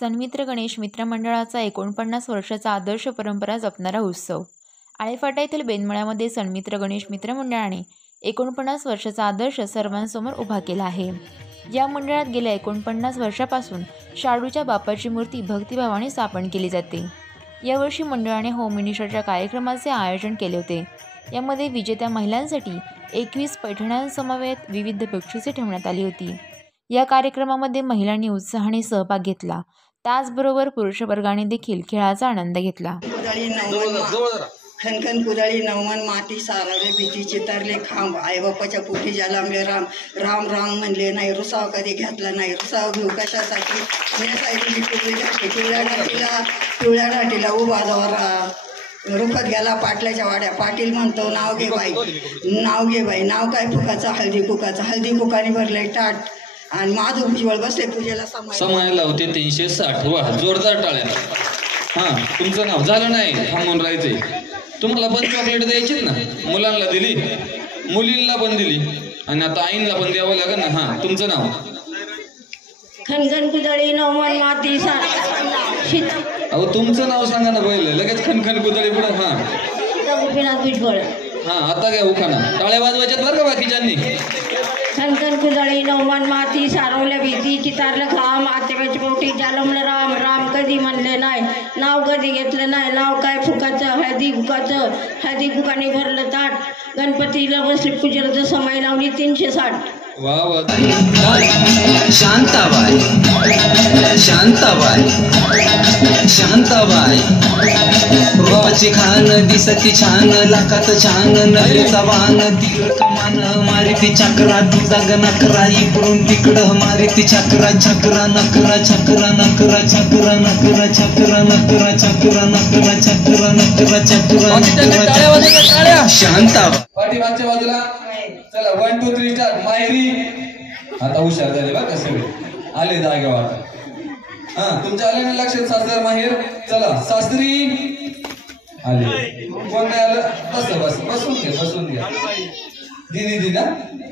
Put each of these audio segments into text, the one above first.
सन्मित्र गणेश मित्र मंडळाचा 49 वर्षाचा आदर्श परंपरा जपणारा उत्सव. आळेफाटा येथील बेनमळ्यामध्ये सन्मित्र गणेश मित्र मंडळाने 49 वर्षाचा आदर्श सर्वांसमोर उभा केला आहे. या मंडळात गेल्या 49 वर्षापासून शाडूच्या बाप्पाची मूर्ती भक्तिभावाने स्थापन केली जाते. यावर्षी मंडळाने होम मिनिस्टरच्या कार्यक्रमाचे आयोजन केले होते. यामध्ये विजेत्या महिलांसाठी 21 पैठण्यांसमवेत विविध बक्षिसे ठेवण्यात आली होती. या कार्यक्रमामध्ये महिलांनी उत्साहाने सहभाग घेतला. त्याचबरोबर पुरुष वर्गाने देखील खेळाचा आनंद घेतला. खनखन कुदळी नवमन माती सारवले भीती चितारले खांब आईबापाच्या पोटी जलामले राम राम राम म्हणले नाही रुसाव कधी घेतला नाही रुसाव घेऊ कशासाठी पिवळ्या नाटीला उभा जवळ रुखत गेला पाटल्याच्या वाड्या पाटील म्हणतो नाव घे बाई नाव काय फुकाचा हळदी कुकाने भरले टाट आणि माधव भुजबळ बसले पूजेला समायला होते 360. वा जोरदार टाळ्या. हां तुमचं नाव झालं नाही थांबून राहायचंय. तुम्हाला पण चॉकलेट द्यायची ना, मुलांना दिली मुलींना पण दिली आणि आता आईंना पण द्यावं लागेल ना. हां तुमचं नाव खनखन कुदळी नवमन माती अहो तुमचं नाव सांगा ना पहिलं लगेच खनखन कुदळी पुढे. हां गोपीनाथ भुजबळ. हां आता काय उखाणा टाळ्या वाजवायच्यात बरं का बाकीच्यांनी. खनखन कुदळी नवमन माती सारवल्या भीती चितारलं खांब आत्याच्या पोटी जालमलं राम राम कधी म्हणले नाही नाव कधी घेतलं नाही नाव काय फुकाचं हळदी कुकाने भरलं ताट गणपतीला बसले पूजेला समय लावली 360. वा वा. शांताबाई रूपाची खान दिसती छान लाखात छान नदीचा वाहन तीर कमान मारिती चक्रा तुझा गणकरा इकडून तिकडं मारिती चक्रा नकरा शांताबाई. पाठीमागच्या बाजूला चला 1 2 3 स्टार्ट. माहेरी आता हुशार झाले बघा सगळे आले जागेवर आता. हां तुमच्या आले ना लक्षात सासर माहेर. चला सासरी आले कोण नाही आलं बसून घ्या दीदी ना.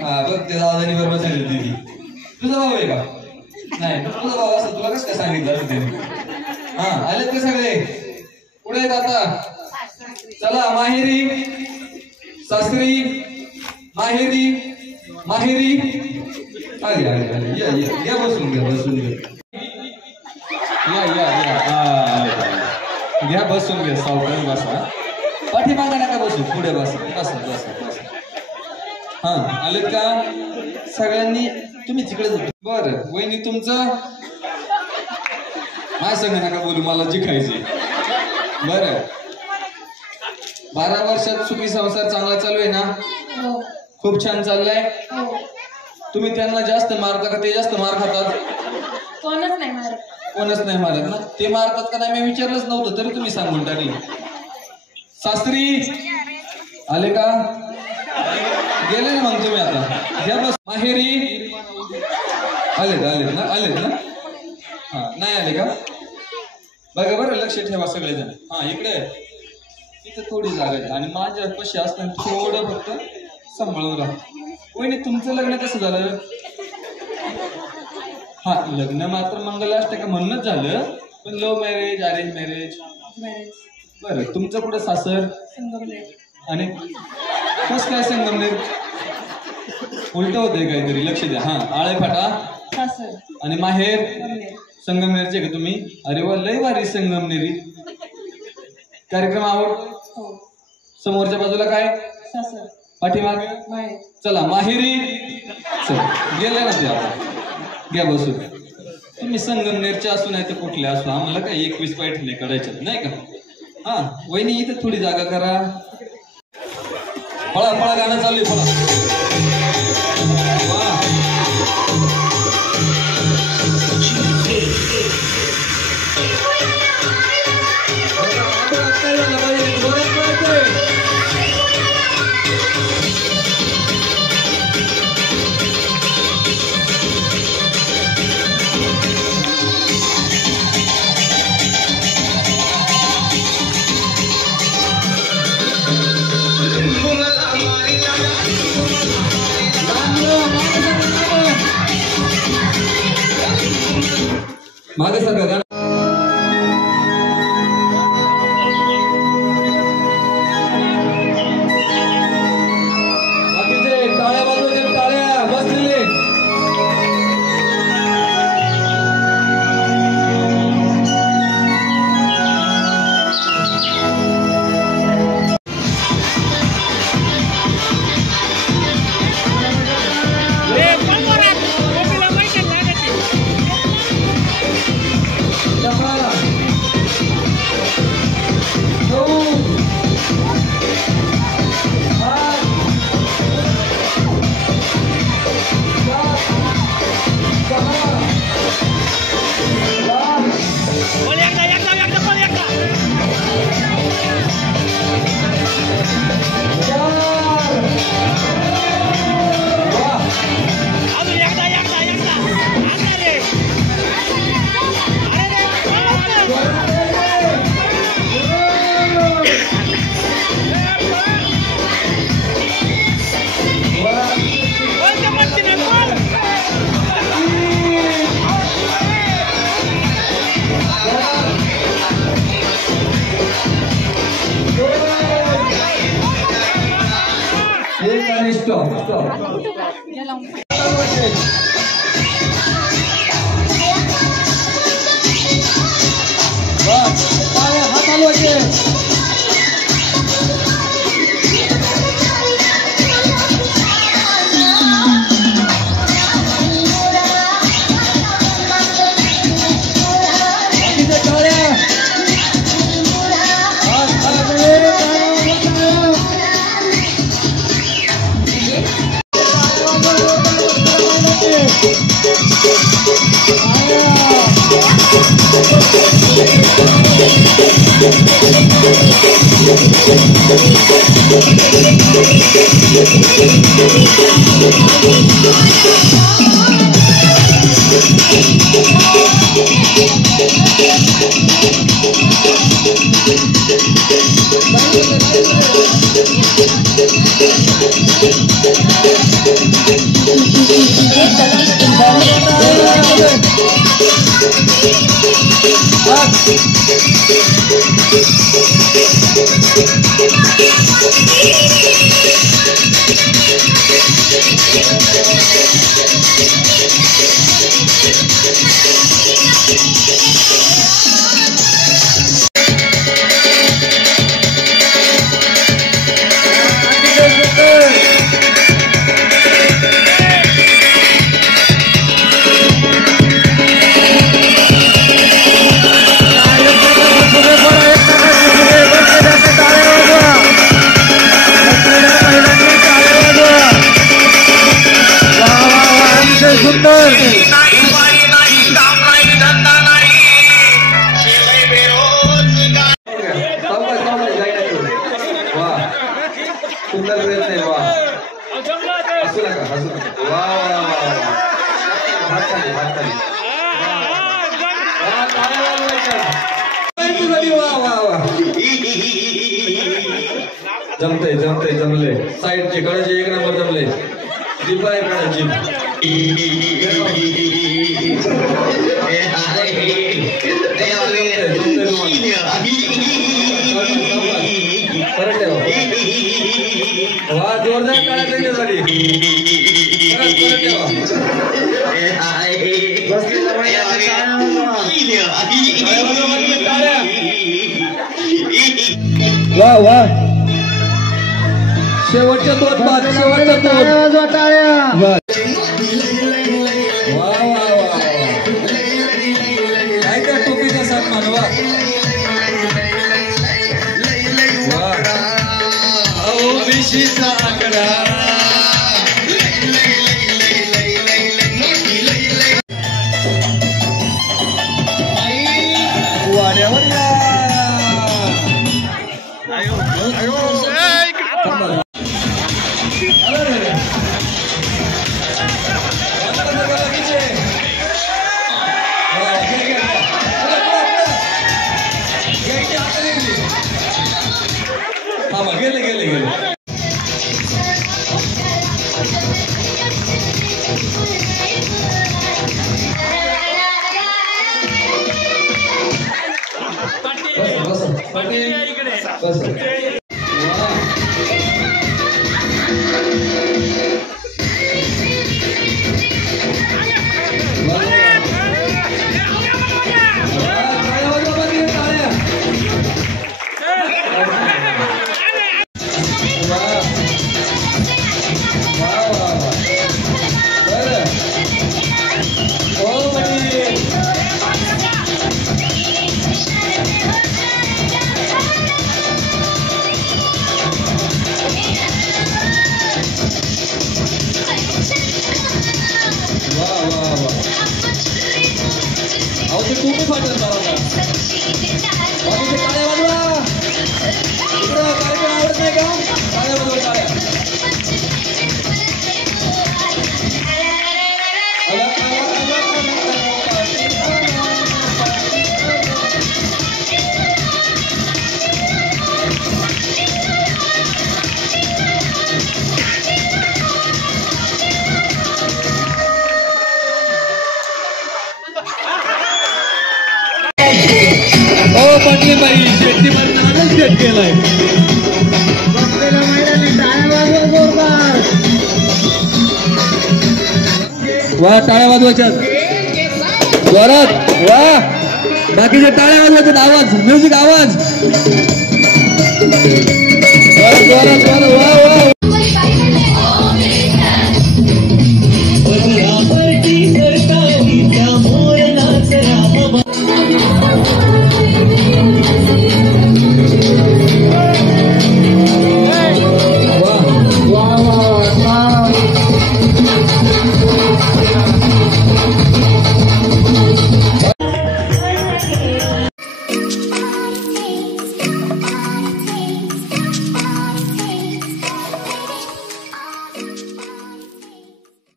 हा बघ ते दादानी बरोबर बसले. दीदी तुझा भाऊ आहे का? नाही तुझा भाऊ असं तुला कसं काय सांगितलं असं त्याने. हां आलेत का सगळे पुढे आहेत आता. चला माहेरी सासरी माहेरी आले या बसून घ्या घ्या बसून घ्या सावकाश बसा. पाठीमागे नका बसू पुढे बसा. हां आलेत का सगळ्यांनी? तुम्ही तिकडे जातो. बरं वहिनी तुमचं माझ्या संग नका बोलू मला जिंकायचे. बरं 12 वर्षात सुखी संसार चांगला चालू आहे ना? खूप छान चाललाय. तुम्ही त्यांना जास्त मारता का ते जास्त मार खातात? कोणच नाही मारत ना. ते मारतात का नाही मी विचारलंच नव्हतं तरी तुम्ही सांगून टाकली. सासरी आले का? गेले ना मग तुम्ही आता घ्या बस. माहेरी आलेत ना. हा नाही आले का? बघा बरं लक्ष ठेवा सगळेजण. हा इकडे इथं थोडी जागा आहे आणि माझ्या पशी असताना थोडं फक्त सांभाळून राहा. वहिनी तुमचं लग्न कसं झालं? हा लग्न मात्र मंगलाष्टका म्हणूनच झालं पण लव्ह मॅरेज अरेंज मॅरेज? बरं तुमचं कुठं सासर? संगमनेर. आणि कसं काय संगमनेर? उलट होतंय काहीतरी लक्ष द्या. हा आळेफाटा सासर आणि माहेर संगमनेरचे का तुम्ही? अरे वा लय भारी संगमनेरी. कार्यक्रम आवड? समोरच्या बाजूला काय? सासर. पाठीमागे माहेर. चला माहेरी गेले ना ते आता घ्या बसू. तुम्ही संगमनेरचे असू नाही तर कुठले असू आम्हाला काय 21 पैठणे काढायचे नाही का? हा वहिनी इथं थोडी जागा करा. फळा गाणं चालू आहे. फळा मागे सगळं जमले साईडचे कळाचे एक नंबर जमले जीप आहे कळाची वा जोरदार काळा त्याच्यासाठी वा वा शेवटच्या दोन बाद शेवटच्या दोन वा वा वा काय त्या टोपीचा सन्मान वा चा आकडा वाड्यावर गेले गेले गेले तुम्ही पाठवत काळ्या वाजवा इकडं कार्यक्रम आवडत नाही का काळ्या वाजवा म्हटले बाई शेतीवर नानच शेत गेलाय बसलेल्या महिलांनी टाळ्या वाजवा जोरदार वा टाळ्या वाजवायच्यात जोरात वा बाकीचे टाळ्या वाजवायच्यात आवाज म्युझिक आवाज जोरात जोरात जोरात वा